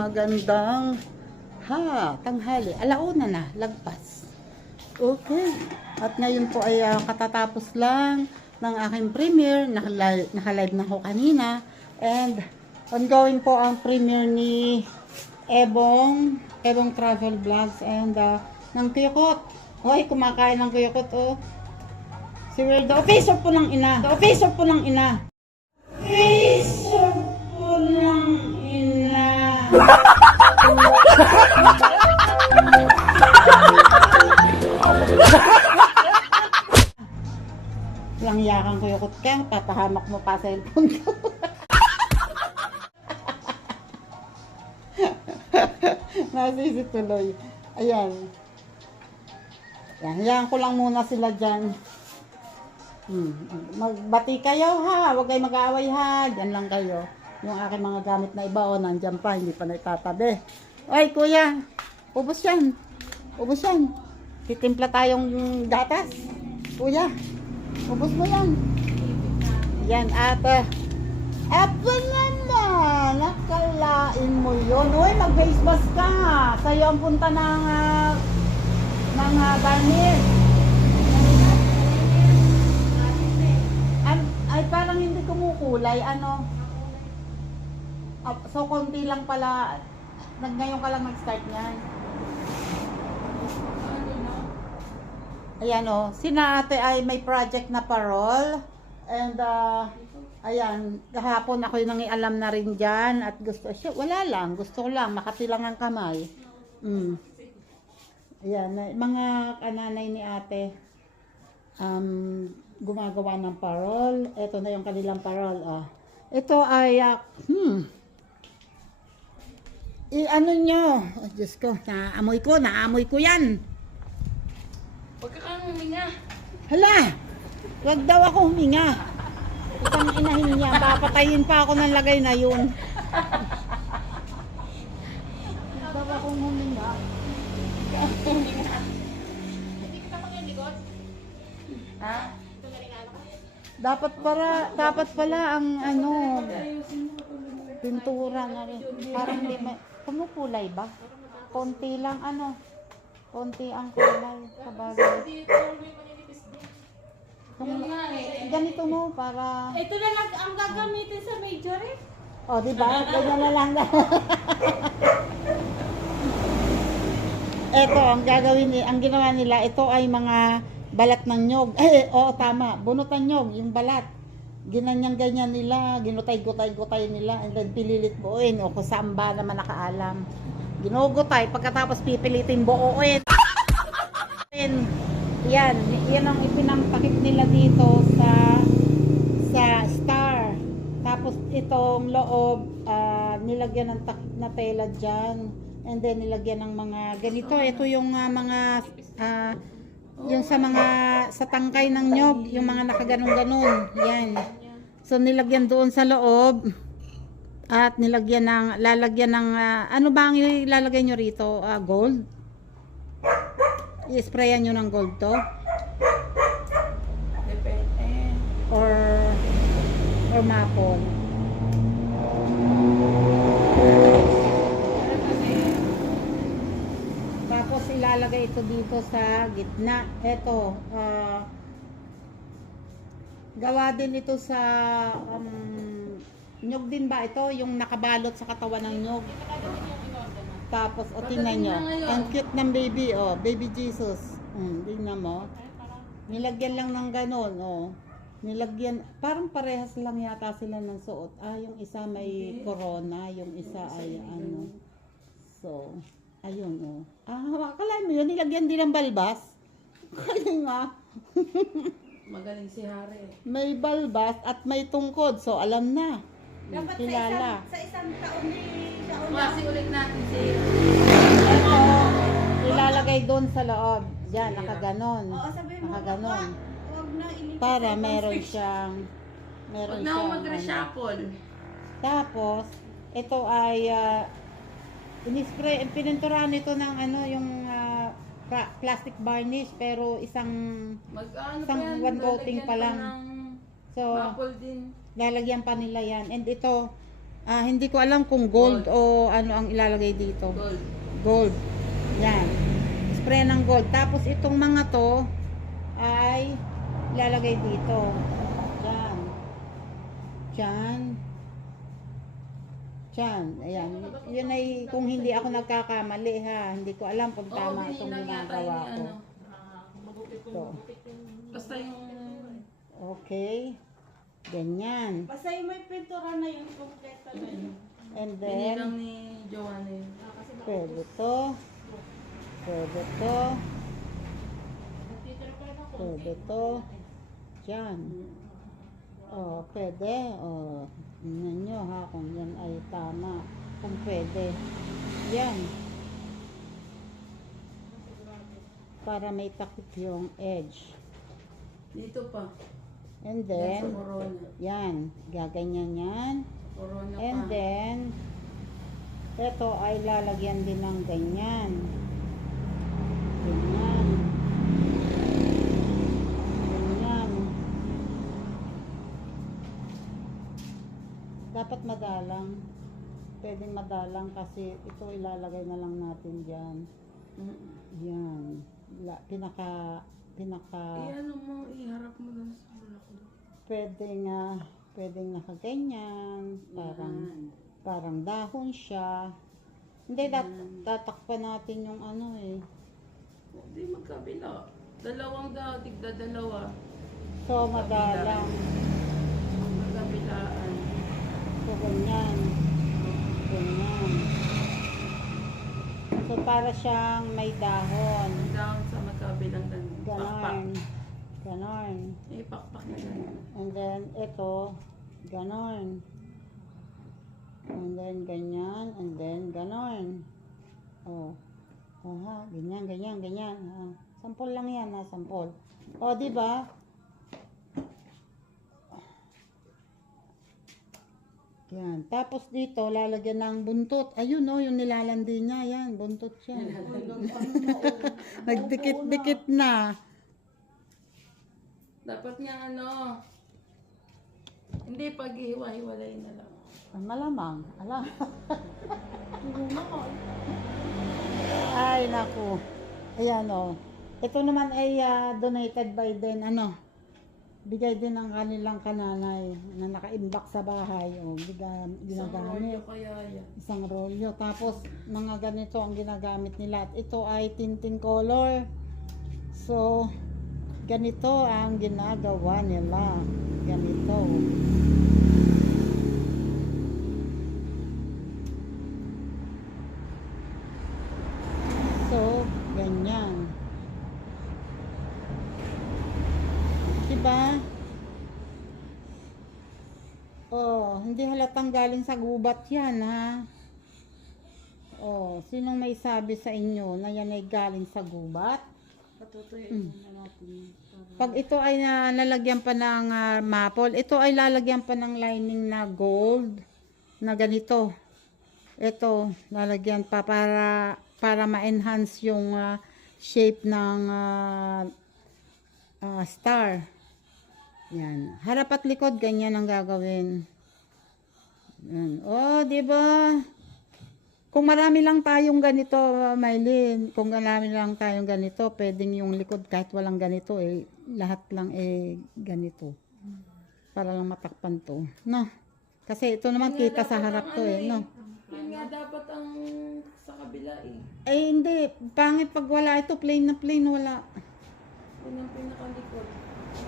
magandang tanghali. Alauna na, lagpas. Okay. At ngayon po ay katatapos lang ng aking premiere. Naka-live na ako kanina. And ongoing po ang premiere ni Ebong Travel Vlogs and ng Kuyukot. Hoy, kumakain ng Kuyukot, oh. Si Weirdo. Officer po ng ina. Officer po ng ina. Officer po ng ina. Lang yakang Kuyukot ka. Papahamak mo pa sa cellphone ko. Nasisi tuloy. Ayan. Yan ko lang muna sila dyan. Magbati kayo ha. Huwag kayo mag-aaway ha. Diyan lang kayo. Yung aking mga gamit na iba nandyan pa. Hindi pa naitatabi. Oy kuya. Ubus yan. Ubus yan. Titimpla tayong gatas. Kuya. Ubus mo yan. Yan at Apo naman, nakalain mo yun. Uy, mag-face mask ka. Sa'yo ang punta ng Barney. Ay, parang hindi kumukulay. Ano? So, konti lang pala. Ngayon ka lang nag-start niyan. Ayan o. Sina ate ay may project na parol. And, ayan, kahapon ako yung nangialam na rin dyan at gusto ko lang, makatilang ang kamay. Ayan, mga kananay ni ate gumagawa ng parol. Ito na yung kanilang parol. Ito ay ano nyo, Diyos ko, naamoy ko yan. Huwag ka kang huminga. Hala, wag daw ako huminga. Isang inahin niya, papatayin pa ako ng lagay na yun. Daw akong huminga. Hindi kita pag-likod? Ha? Dapat pala ang pintura na rin. Parang di may, kumukulay ba? Konti lang konti ang kulay. Sabagay. Ganito mo para... Ito na lang ang gagamitin sa major eh. O, diba? Ganyan na lang. Ito, ang ginawa nila, ito ay mga balat ng nyog. Tama. Bunutan nyog, yung balat. Ganyan nila, ginutay-gutay nila, and then pililit buuin. O, kung saan ba naman nakaalam. Ginugutay, pagkatapos pipilitin buuin. Yan ang ipinangtakip nila dito sa star. Tapos itong loob, nilagyan ng takip na tela dyan. And then nilagyan ng mga ganito. Ito yung mga yung sa tangkay ng nyog, yung mga nakaganon-ganon. Yan. So nilagyan doon sa loob. At lalagyan ng ano ba ang ilalagay nyo rito? Gold? I-sprayan nyo ng gold to? Depende. Or maple? Tapos ilalagay ito dito sa gitna. Ito, gawa din ito sa nyog din ba ito? Yung nakabalot sa katawan ng nyog. Tapos, tingnan nyo. Ang cute ng baby, baby Jesus. Tingnan mo. Nilagyan lang ng ganon, Nilagyan, parang parehas lang yata sila ng suot. Yung isa may corona, yung isa ay So, ayun, akala mo yun, nilagyan din ng balbas. Kaya nga. Magaling si Hari. May balbas at may tungkod. So, alam na. Dapat Kilala. sa isang taon siya Kasi ulit natin si... Ito, ilalagay doon sa loob. Diyan, nakaganon. Oo, sabihin mo, Nakaganon. Huwag na ilipat. Para meron siyang Huwag na ako mag-reshuffle. Tapos, ito ay pininturahan ito ng yung plastic varnish pero isang one coating pa lang. So, maple din. lalagyan pa nila yan. And ito, Hindi ko alam kung gold o ano ang ilalagay dito. Gold. Gold. Yan. Spray ng gold. Tapos itong mga to ay ilalagay dito. Diyan. Diyan. Diyan. Ayan. Yun ay kung hindi ako nagkakamali ha. Hindi ko alam kung tama itong ginagawa ko. Ito. Basta yung... Okay. Ganyan. Basta yung may pintura na yung kompleto na yun. And Binilang then, ni Joanna yun. pwede to. Pwede to. Pwede to. Diyan. Oh, pwede. Oh, tingnan nyo ha kung yan ay tama. Kung pwede. Yan. Para may takip yung edge. Dito pa. And Yan sa then, corona. yan. Gaganyan yan. Corona And pa. then, ito ay lalagyan din ng ganyan. Ganyan. Ganyan. Dapat madalang. Pwedeng madalang kasi ito ilalagay na lang natin dyan. Yan. Pinaka ano mo, iharap mo dun sa bulaklak. pwedeng nakaganyan. Parang dahon siya. Hindi, tatakpan natin yung ano eh. Hindi magkabila. Dalawang tigda dalawa. So, madalang. Magkabilaan. So, ganyan. Ganyan. So, para siyang may dahon. Down sa magkabilang pakpak. Ganon. Ganon. Pakpak na yan. And then, ito, ganon. And then, ganyan. And then, ganon. Oh. Aha, ganyan, ganyan, ganyan. Sampol lang yan, ha, sampol. O, di ba? Yan. Tapos dito, lalagyan ng buntot. Ayun, no, yung nilalandi niya. Yan, buntot siya. Nagdikit-dikit na. Dapat niya ano, hindi paghihiwa-hiwalay na lang. Malamang. Alam. Ay, naku. Ayan, o. Ito naman ay donated by din, ano, bigay din ng kanilang kananay na nakaimbak sa bahay. O, Isang rolyo ginagamit. kaya yan. Isang rolyo. Tapos, mga ganito ang ginagamit nila. At ito ay tinting color. So, ganito ang ginagawa nila. Ganito. So, ganyan. Diba? Oh, hindi halatang galing sa gubat yan, ha? Oh, sinong may sabi sa inyo na yan ay galing sa gubat? Patutuyin na natin. Pag ito ay nalagyan pa ng maple, ito ay lalagyan pa ng lining na gold na ganito. Ito, lalagyan pa para ma-enhance yung shape ng star. Yan. Harap at likod, ganyan ang gagawin. Yan. Oh, di ba? Kung marami lang tayong ganito, Maylin, kung marami lang tayong ganito, pwedeng yung likod kahit walang ganito, lahat lang ganito. Para lang matakpan to. No? Kasi ito naman kita sa harap to no? Yun nga dapat ang sa kabila eh. Hindi. Pangit pag wala ito. Plain na plain. Wala. Yun ang pinakalikod.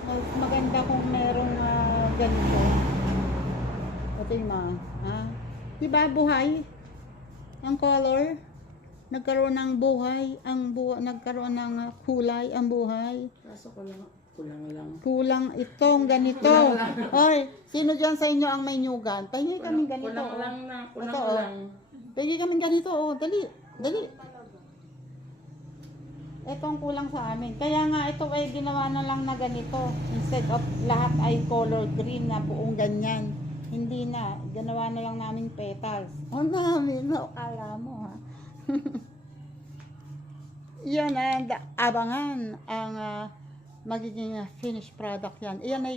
Mas maganda kung merong ganito. Ito yung diba buhay? Ang color. Nagkaroon ng buhay. Nagkaroon ng kulay. Ang buhay. Kaso kulang lang. Kulang itong ganito. Oy, sino dyan sa inyo ang may nyugan? Pahingi kami ganito. Kulang lang na. Kulang Ito, lang. Pahingi kami ganito. Dali. Dali. Ito ang kulang sa amin. Kaya nga ito ay ginawa na lang na ganito. Instead of lahat ay color green na buong ganyan. Hindi na. Ginawa na lang namin petals. Ang namin. Alam mo ha. Yan ang abangan ang magiging finished product yan. Iyan ay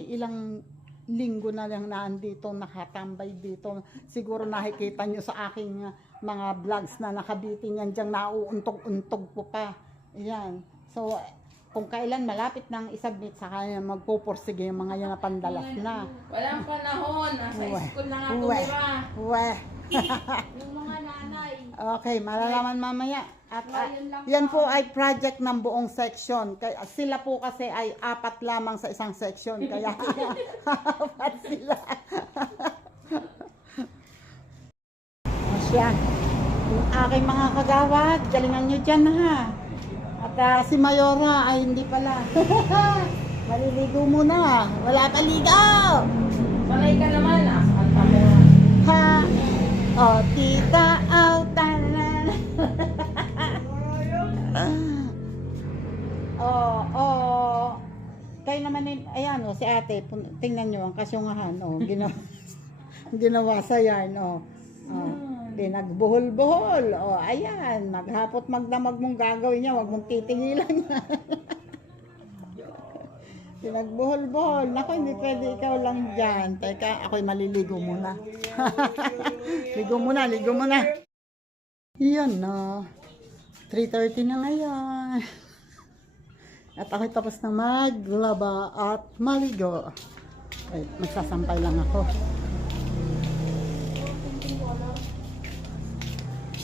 linggo na lang nandito, nakatambay dito. Siguro nakikita nyo sa aking mga vlogs na nakabitin yan diyang nauuntog-untog po pa. Ayan. So, kung kailan malapit nang isubmit sa kanya, magpupursige yung mga yan na pandalas na. Walang panahon. Nasa Uwe. school na nga Uwe. tumira. Uwe. Yung mga nanay. Okay, malalaman mamaya. At Ayun lang yan po ay project ng buong section. Kaya, sila po kasi ay 4 lamang sa isang section. Kaya 4 sila. Asya. Yung aking mga kagawad, galingan nyo dyan ha. At si Mayora ay hindi pala. Maliligo muna. Wala pa ligaw. Sanay ka naman. Nasaan pa mo? Ha. Oh, tita out. Oh. Kayo naman ayan si ate, tingnan niyo ang kasyungahan, ginawa sa yarn, pinagbuhol-buhol, ayan, maghapot magdamag mong gagawin niya, wag mong titingilan. Pinagbuhol-buhol, naku, hindi pwede ikaw lang dyan. Teka, ako'y maliligo muna. Ligo muna. Yan na. 3:30 na ngayon. At ako'y tapos na maglaba at maligo. Ay, magsasampay lang ako.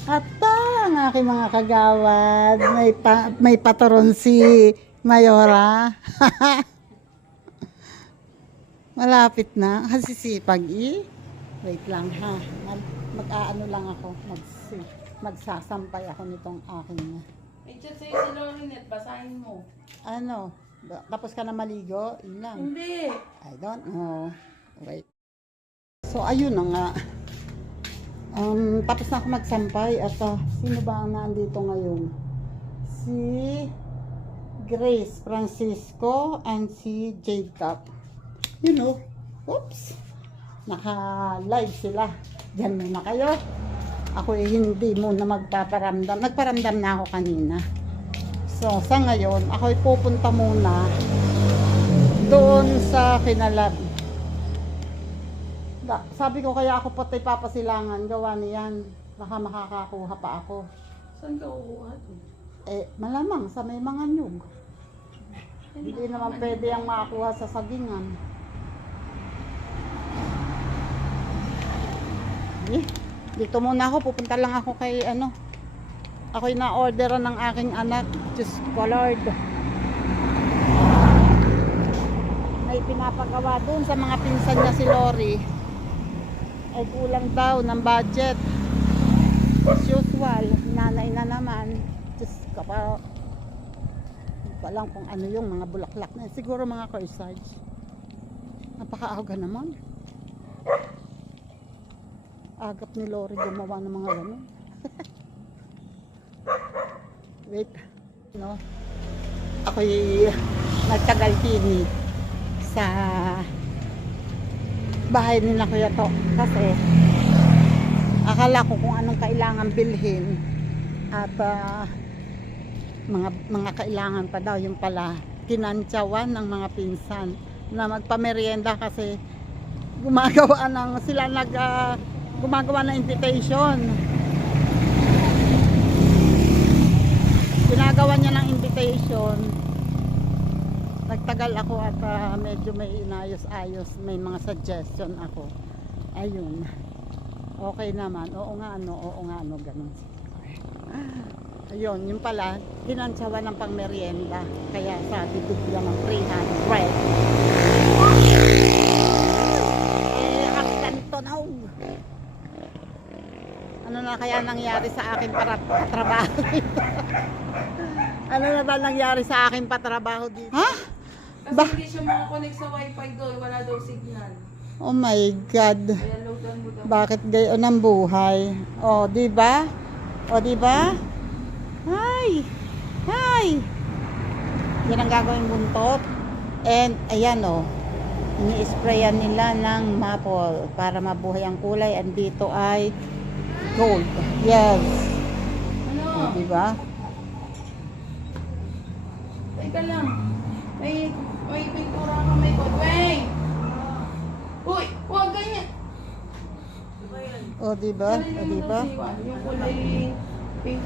At ang aking mga kagawad, may paturon si Mayora. Malapit na. Kasi sipag Wait lang ha. Mag-aano lang ako. Magsasampay ako nitong aking. I-chat sa'yo si Lorinet. Basahin mo. Ano? Tapos ka na maligo? Yun lang. Hindi. I don't know. Wait. So, ayun na nga. Tapos na ako magsampay at sino ba ang nandito ngayon? Si Grace Francisco and si Jacob. You know, oops. Naka-live sila. Diyan muna kayo. Ako hindi muna magpaparamdam. Nagparamdam na ako kanina. So, sa ngayon, ako'y pupunta muna doon sa Kinalab. Sabi ko kaya ako pati papasilangan. Gawa niyan. Baka makakakuha pa ako. Saan ka kukuha to? Malamang sa may mga nyug. Hindi naman pwede ang makakuha sa sagingan. Dito muna ako, pupunta lang ako kay ako'y na-orderan ng aking anak, Diyos ko Lord. May pinapagawa doon sa mga pinsan niya si Lori. Ay kulang daw ng budget. As usual, nanay na naman. Diyos ko pa. Hindi ko alam kung ano yung mga bulaklak na. Siguro mga corsage. Napakaaga naman. Agap ni Lori gumawa ng mga ganun. Wait. Ako'y nagtagal-tini sa bahay nila Kuya to. Kasi akala ko kung anong kailangan bilhin. At mga kailangan pa daw. Yung pala, kinantsawan ng mga pinsan na magpamerienda kasi gumagawa ng invitation. Ginagawa niya ng invitation. Nagtagal ako at medyo may inayos-ayos. May mga suggestion ako. Ayun. Okay naman. Oo nga ano, ganun. Ayun, yung pala, kinantsawa ng pangmerienda. Kaya sabi, bigyan ng 300. Aksantonaw. Ano na kaya nangyari sa akin para patrabaho dito? Ano na ba nangyari sa akin patrabaho dito? Ha? Kasi hindi siya makakonect sa wifi doon. Wala daw signal. Oh my God. Kaya loadan mo daw. Bakit gayon ang buhay? Oh, di ba? Oh, di ba? Hi! Yan ang gagawing buntot. And ayan ini-sprayan nila ng maple para mabuhay ang kulay. And dito ay gold. Yes. Ano? Di ba? Teka lang. May pintura ka may kodweng. O, diba? Sarili O, naman diba? ng siwa. Yung kulay pink.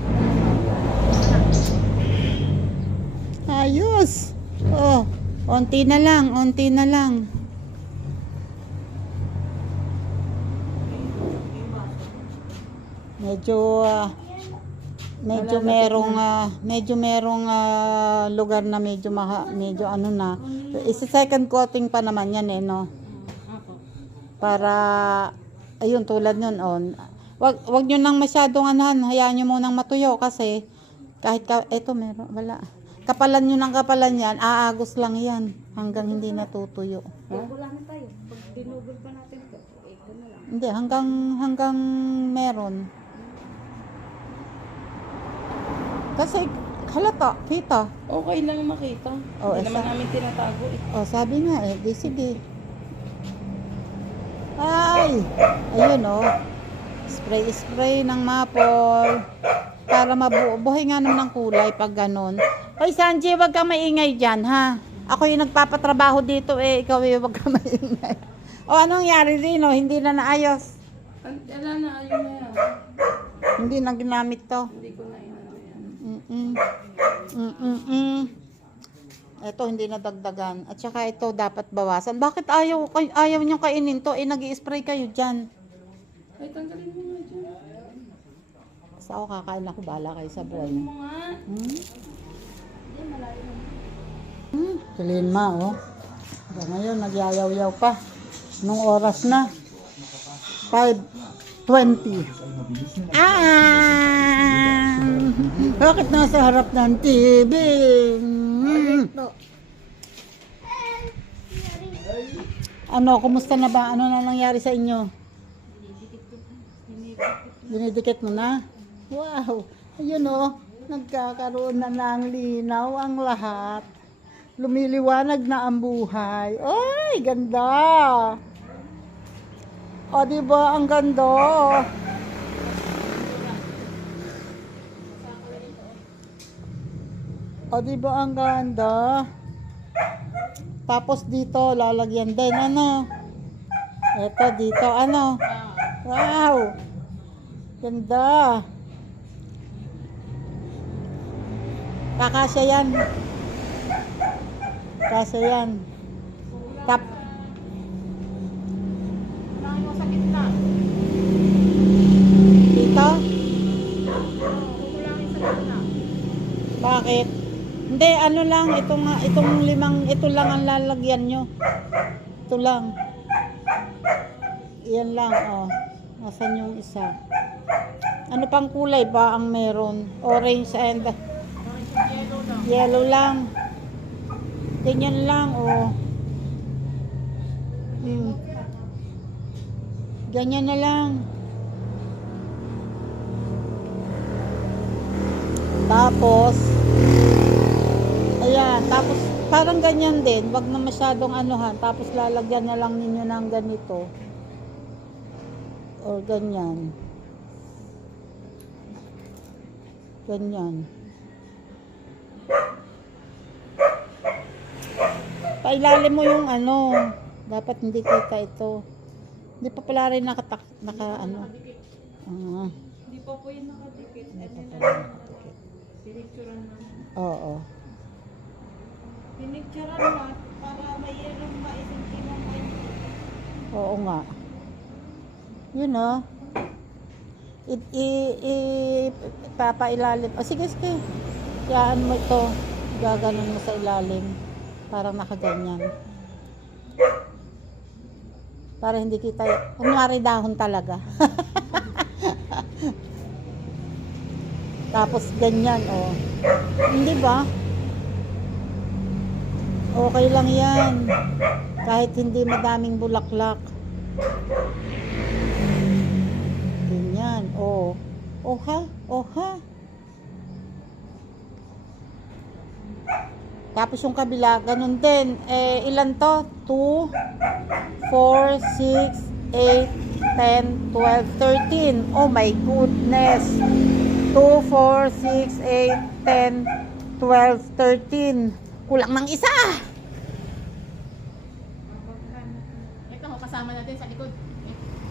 Ayos. Oh, onti na lang, onti na lang. Medyo merong lugar na medyo ano na. Isa second coating pa naman yan eh, no. Para ayun tulad nun on. Wag niyo nang masyadong anahan, hayaan niyo munang matuyo kasi kahit eto meron wala. Kapalan niyo ng kapalan yan, aagos lang yan hanggang hindi natutuyo. Gulangin tayo. Pag dinugol pa natin ito, ito na lang. Hindi hanggang meron. Kasi halata, kita. Okay lang makita. Oh, Hindi naman esa- namin tinatago eh. Oh, sabi nga eh, di sige. Ay! Ayun oh. Spray ng maple. Para buhay nga naman ng kulay pag ganun. Hoy Sanji, wag kang maingay dyan ha. Ako yung nagpapatrabaho dito eh. Ikaw yung wag kang maingay. O anong nangyari rin oh? Hindi na naayos. Wala na, ayun na yan. Hindi na ginamit to. Hindi ko na inano yan. Ito hindi na dagdagan. At saka ito dapat bawasan. Bakit ayaw nyo kainin to? Eh nag-i-spray kayo dyan. Ay, tanggalin mo nga dyan. Basta ako kakain ako. Bahala kayo sa buhay Tanggalin mo. mo nga. Silin ma oh. Hanggang ngayon nagyayaw-yaw pa. Nung oras na. 5:20. Bakit nasa harap ng TV? Ano, kumusta na ba? Ano na nangyari sa inyo? Dinidikit mo na? Wow! Ayun oh, nagkakaroon na ng linaw ang lahat. Lumiliwanag na ang buhay. Ay, ganda! O, diba? Ang ganda! O, diba? Ang ganda! Tapos dito, lalagyan din, ano? Eto, dito, ano? Wow! Ganda! Kakasya yan. Kasya yan. Tap. Wala mo sa gitna. Dito? Kukulangin sa gitna. Bakit? Hindi, ano lang, ito lang ang lalagyan nyo. Ito lang. Iyan lang, oh. Nasaan yung isa? Ano pang kulay ba ang meron? Orange and yellow lang. Ganyan lang, oh. Ganyan na lang. Tapos, ayan, tapos parang ganyan din, wag na masyadong anuhan, tapos lalagyan na lang ninyo ng ganito. O ganyan. Ganyan. Pailalim mo yung ano, dapat hindi kita ito. Hindi pa pala rin naka ano. Hindi pa po yun nakadikit. Hindi pa pala nakatikit. Pinicturean na. Oo. Pinicturean mo para mayroong maisinti mo Oo nga. Yun oh. Papailalim. Oh, sige, sige. Yaan mo ito. Gaganon mo sa ilalim. Parang nakaganyan. Para hindi kita, kunwari dahon talaga. Tapos ganyan, oh. Hindi ba? Okay lang yan. Kahit hindi madaming bulaklak. Ganyan, oh. Oh ha? Oh ha? Tapos yung kabila, ganun din. Eh, ilan to? 2, 4, 6, 8, 10, 12, 13. Oh my goodness. 2, 4, 6, 8, 10, 12, 13. Kulang ng isa. Ito, kasama natin sa likod.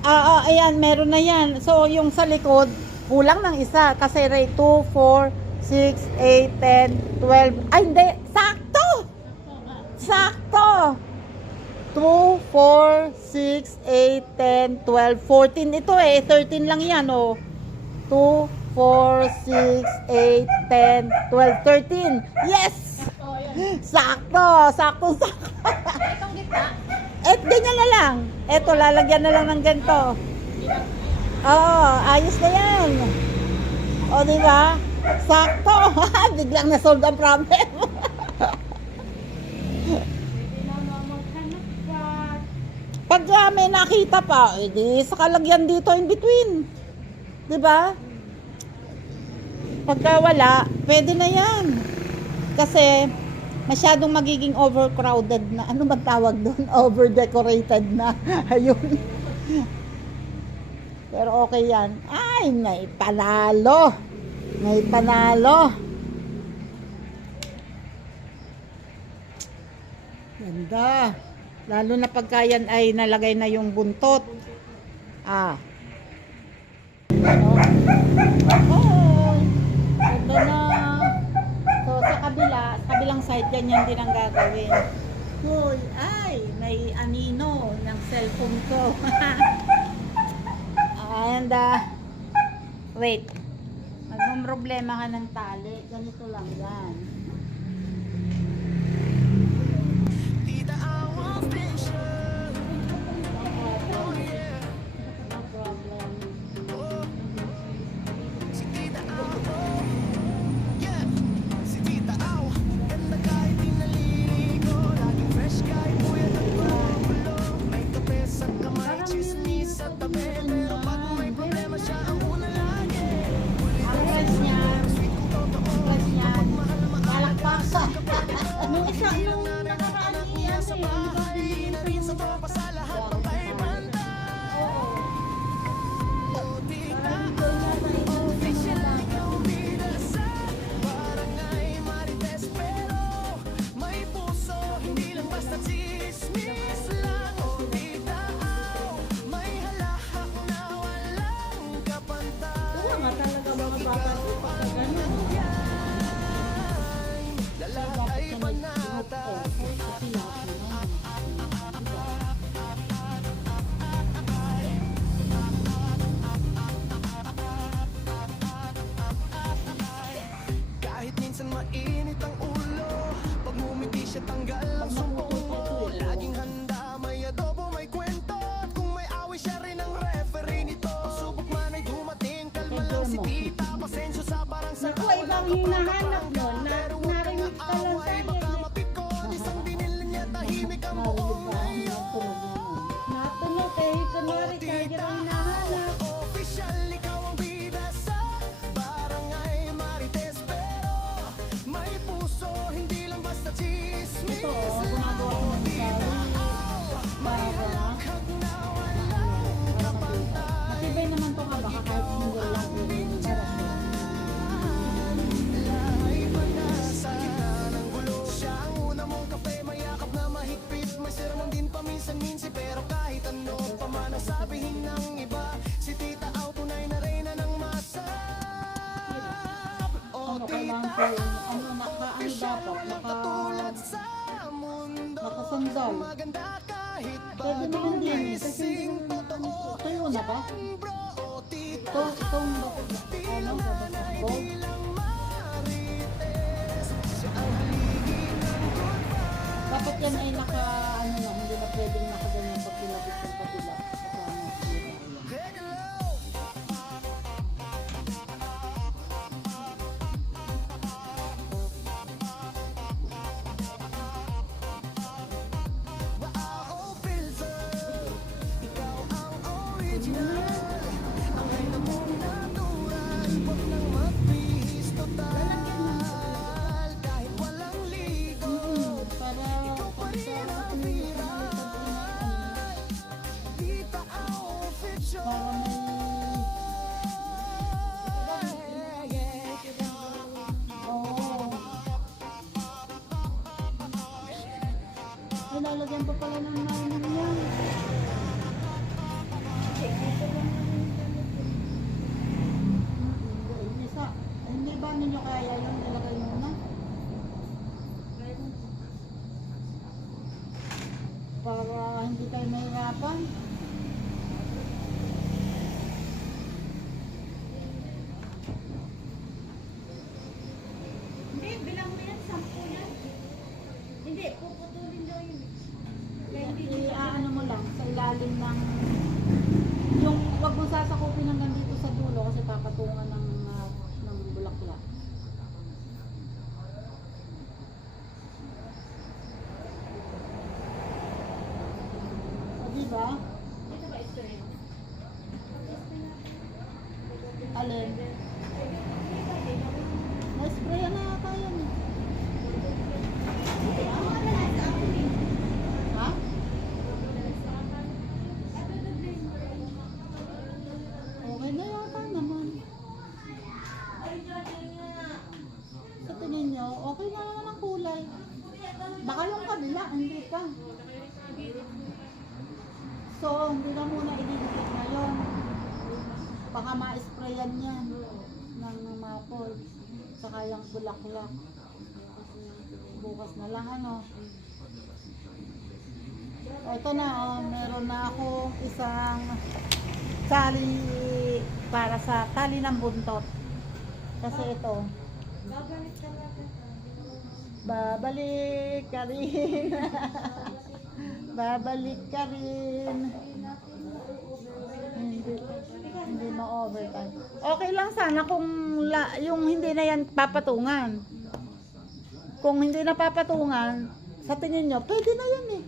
Ayan, meron na yan. So, yung sa likod, kulang ng isa. Kasi Ray, 2, 4, 6, 8, 10, 12. Ay, hindi. Sakto! Sakto! 2, 4, 6, 8, 10, 12, 14. Ito 13 lang yan, 2, 4, 6, 8, 10, 12, 13. Yes! Sakto! Sakto, sakto. Itong gitna. Ganyan na lang. Eto, lalagyan na lang ng ganito. Ayos na yan. Di ba? Sakto. Biglang na-solve ang problem. Pwede na maghanap ka. Pag may nakita pa, di sa kalagyan dito in between. Di ba? Pagka wala, pwede na yan. Kasi, masyadong magiging overcrowded na. Ano ba tawag doon? Over-decorated na. Ayun. Pero okay yan. Ay, may panalo. May panalo. Ganda. Lalo na pagka yan ay nalagay na yung buntot. Oh. Ganda na. So, sa kabilang side, ganyan din ang gagawin. Hoy, ay, may anino ng cellphone ko. And, wait. Magmumroblema ka ng tali. Ganito lang yan. No problem. Nung isa, nung nakaraan niya, Kahit minsan mainit ang ulo, pag ngumiti siya tanggal ang sumpo. Laging handa, may adobo, may kwento. At kung may away siya rin ang referee nito. Pagsubok man ay dumating, kalma lang si tita. Pasensyo sa parang sa Naku, ibang hinahanap mo. Narinig ka lang sa baka mapikon. Isang binil niya, tahimik ang buong ngayon. Natunog eh. Kunwari kaya ang hinahanap. Official, ikaw ang bida sa barangay Marites. Pero may puso, hindi lang basta chismis. ito, gumagawa ko ng matibay naman to ka baka kahit single lang yun. Ay panasa ng gulo. Siya ang una mong kape, mayakap na mahigpit. May sermon din paminsan-minsi, pero kahit ano pa man ang sabihin ng iba, si Tita Au tunay na reyna ng masa. O Kailangan ko yung, dapat, katulad sa mundo, nakasandal. maganda kahit Pwede naman din eh. Kasi sing totoo. ito yun na ba? Bro, o tita, Itong gold. lang marites. Siya ang haligi ng good vibes. Dapat yan ay naka, hindi na pwedeng nakaganyan pag pinabit yung kabila. Kasama sila. Hello. Wow, filter. Ikaw ang original. Ang ganda mong natural. Huwag nang magbihis total. Kahit walang ligo, Para ikaw pa rin ang viral. Tita Au official. Oo. Ay, lalagyan pa pala ng nylon yan. paano nyo kaya yun? Nilagay mo na? Para hindi tayo mahirapan. Hindi, bilang mo yan, 10 yan. Hindi, puputulin daw yun. Kaya hindi Ano mo lang, sa ilalim ng yung wag mo sasakupin hanggang dito sa dulo kasi papatungan ng bulaklak. O diba? Ito ba ito rin? Alin? Na-spray na ata yan. Ha? Okay na yata naman. Sa tingin nyo, okay na naman ang kulay. Baka yung kabila, hindi pa. So, hindi na muna ididikit ngayon. Baka ma-sprayan yan ng mapol. Saka yung bulaklak. Bukas na lang ano. Ito na, meron na akong isang tali para sa tali ng buntot. Kasi ito, Babalik talaga. babalik ka rin. Babalik ka rin. Hindi ma-overtime. Okay lang sana kung yung hindi na yan papatungan. Kung hindi na papatungan, sa tingin nyo, pwede na yan eh.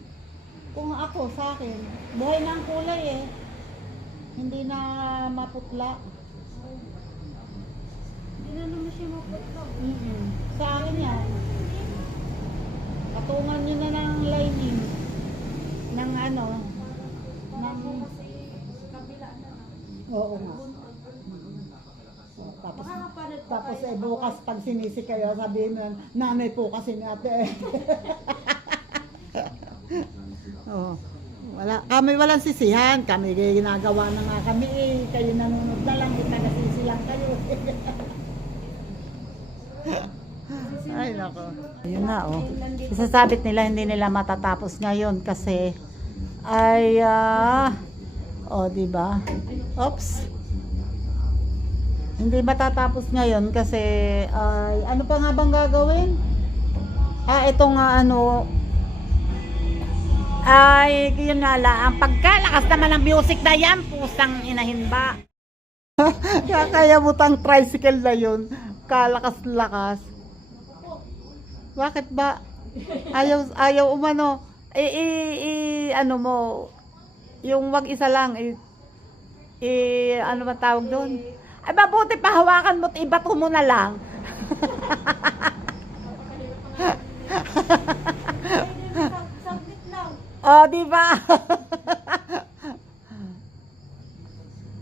Kung ako, sa akin, buhay na ang kulay eh. Hindi na maputla. Hindi na naman siya maputlo. Sa akin yan. Patungan nyo na ng lining. Ng ano. Ng... Kabila na. Oo nga. Tapos bukas pag sinisi kayo, sabihin mo, nanay po kasi ni ate. Oo. Kami walang sisihan. Kami ginagawa na nga kami eh. Kayo nanonood na lang, taga-sisi lang kayo. Ay nako. Ayun na oh. Isasabit nila, hindi nila matatapos ngayon kasi ay di ba? Oops. Hindi matatapos ngayon kasi ay ano pa nga bang gagawin? Ito nga ano ay yun nga lang, ang pagkalakas naman ng music na yan, pusang inahin ba? Kaya butang tricycle na yun, kalakas-lakas. Bakit ba? Ayaw umano. Ano mo, yung wag isa lang, ano ba tawag doon? Ay, mabuti pa hawakan mo at ibato mo na lang. Saglit lang. Oh, di ba?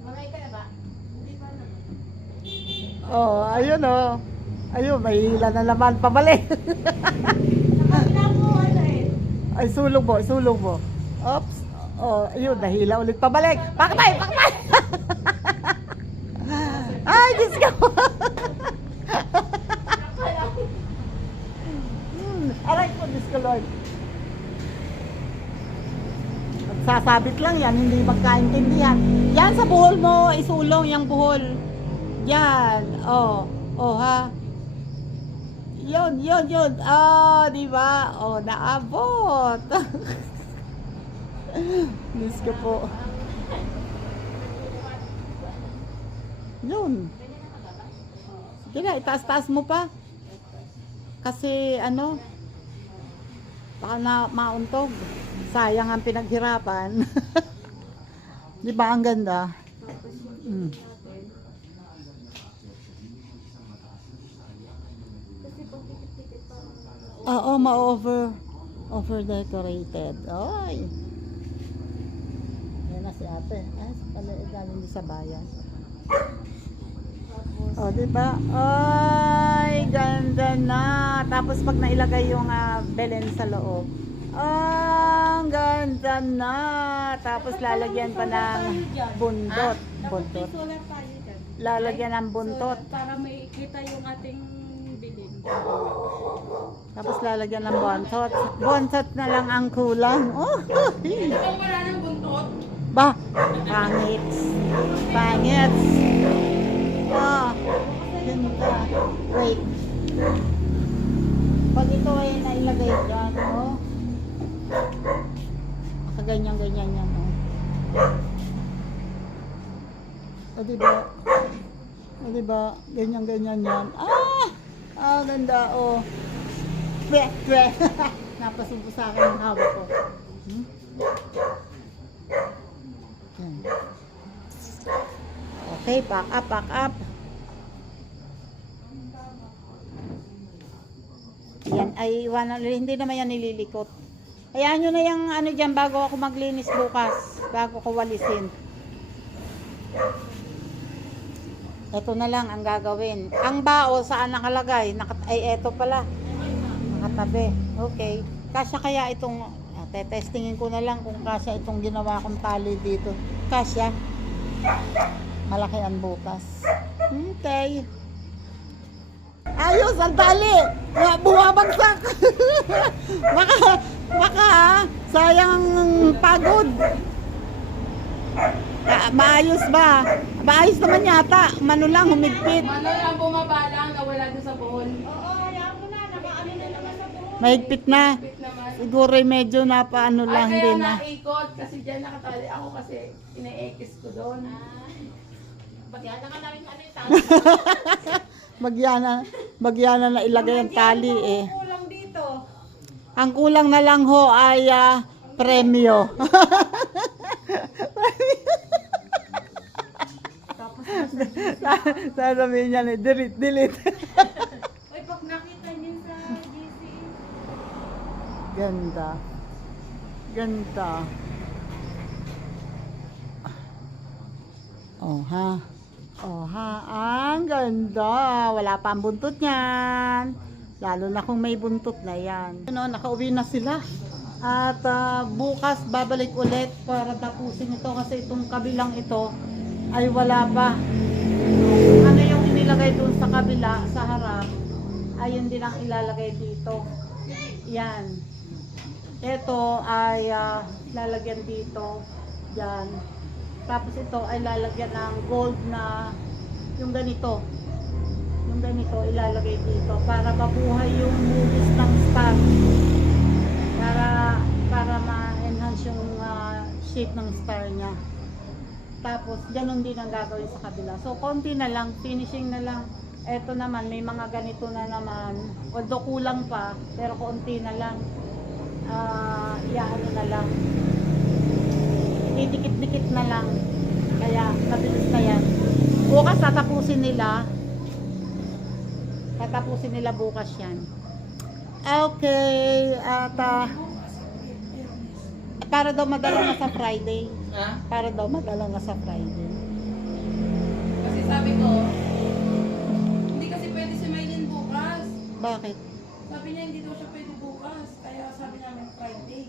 Malay ka na ba? Hindi pa naman. Oh, ayun oh. Ayun, may hila na naman pabalik. Nakabila mo ano eh. Ay, sulong mo. Oops. Oh, ayun, nahila ulit pabalik. Pakatay. Ay, Diyos ko. Aray ko, Diyos ko, Lord. Sasabit lang yan, hindi magkaintindihan. Yan sa buhol mo, isulong yung buhol. Yan. Oh, ha. Yun. Oh, di ba? Oh, naabot. Diyos ko po. Yun. Sige na, itaas-taas mo pa. Kasi ano, baka na mauntog. Sayang ang pinaghirapan. Di ba ang ganda? Oo, over decorated. Ay. Yan na si ate. Ay, pala galing din sa bayan. Oh, di ba? Ay, ganda na. Tapos pag nailagay yung belen sa loob. Ang ganda na. Tapos lalagyan pa ng bundot. Dapat may solar tayo dyan. lalagyan ng buntot. So, para may kita yung ating bilin. Tapos lalagyan ng bonsot. Bonsot na lang ang kulang. Oh, Ito bang wala ng buntot? ba, pangits. Pangits. Oh, ganda. Wait. Pag ito ay nailagay dyan, oh. Ganyan-ganyan yan, oh. O, diba? O, diba? Ganyan-ganyan yan. Ganda, oh. Pre. Napasubo sa akin ang hawak ko. Yan. Okay, pack up. Yan, ay hindi naman yan nililikot. Hayaan nyo na yung ano dyan bago ako maglinis bukas. Bago ko walisin. Ito na lang ang gagawin. Ang bao saan nakalagay? Ay, eto pala. Nakatabi. Okay. Kasya kaya itong, testingin ko na lang kung kasya itong ginawa kong tali dito. Kasya. Malaki ang bukas. Okay. Ayos ang tali. Bumabagsak. Baka sayang pagod. Maayos ba? Maayos naman yata. Mano lang, humigpit. Ano lang bumaba lang, nawala doon sa bowl. Oo, wala ko na. Nakaano na naman sa buhok. Mahigpit na. Bit naman. Siguro medyo napaano lang Ay, kaya din na. naikot kasi dyan nakatali ako kasi ina-ekis ko doon. Bagyana ka na rin ano yung tao. Magyana na ilagay ang tali eh. Kulang dito. Ang kulang na lang ho ay premyo. Sasabihin niya na, delete. Uy, pag nakita niyo sa GC. Ganda. Oh ha, ang ganda. Wala pa ang buntot niyan. Lalo na kung may buntot na yan. Nakauwi na sila. At bukas babalik ulit para tapusin ito kasi itong kabilang ito ay wala pa. Ano yung inilagay doon sa kabila, sa harap, ayun din ang ilalagay dito. Yan. Ito ay lalagyan dito. Yan. Tapos ito ay lalagyan ng gold na yung ganito. Yung ganito ilalagay dito para mabuhay yung movies ng star. Para ma-enhance yung shape ng star niya. Tapos ganun din ang gagawin sa kabila. So konti na lang, finishing na lang. Ito naman may mga ganito na naman. Although kulang pa, pero konti na lang. Iyaano na lang. Didikit-dikit na lang. Kaya mabilis na yan. Bukas tatapusin nila. Bukas yan. Okay. At para daw madala na sa Friday. Ha? Para daw madala na sa Friday. Kasi sabi ko, hindi kasi pwede si Maylin bukas. Bakit? Sabi niya hindi daw siya pwede bukas. Kaya sabi namin Friday.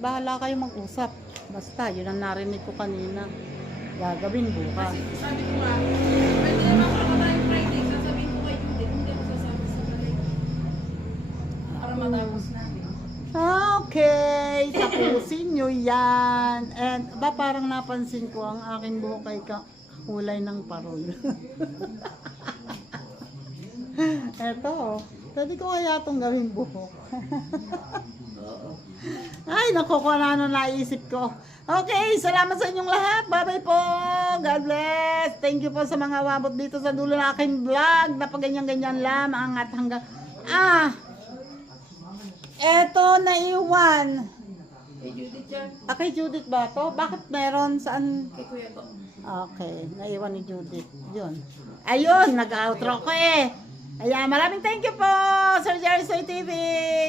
Bahala kayo mag-usap. Basta, yun ang narinig ko kanina. Gagawin bukas. Kasi sabi ko nga, pwede naman ako tayong Friday. Sasabihin ko kay Judith, hindi ako sasabi sa balik. Para matapos namin. Okay, tapusin nyo yan. And parang napansin ko ang aking buhok ay kulay ng parol. Eto, pwede ko kaya itong gawing buhok. Ay, naku, kung ano naisip ko. Okay, salamat sa inyong lahat. Bye-bye po. God bless. Thank you po sa mga wabot dito sa dulo ng aking vlog. Napaganyan-ganyan lamang at hanggang... Eto, naiwan. Kay Judith yan. Kay Judith ba to? Bakit meron? Saan? Kay Kuya ko. Okay, naiwan ni Judith. Yun. Ayun, nag-outro ko eh. Ayan, maraming thank you po, Sir Jerry Soy TV.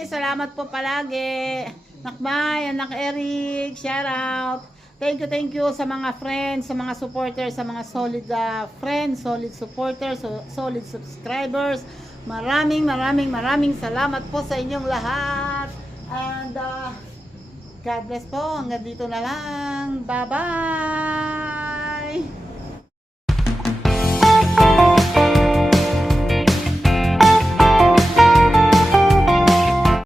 Salamat po palagi. Nakbay, Anak Eric, shout out. Thank you sa mga friends, sa mga supporters, sa mga solid friends, solid supporters, solid subscribers. Maraming salamat po sa inyong lahat. And God bless po. Hanggang dito na lang. Bye-bye.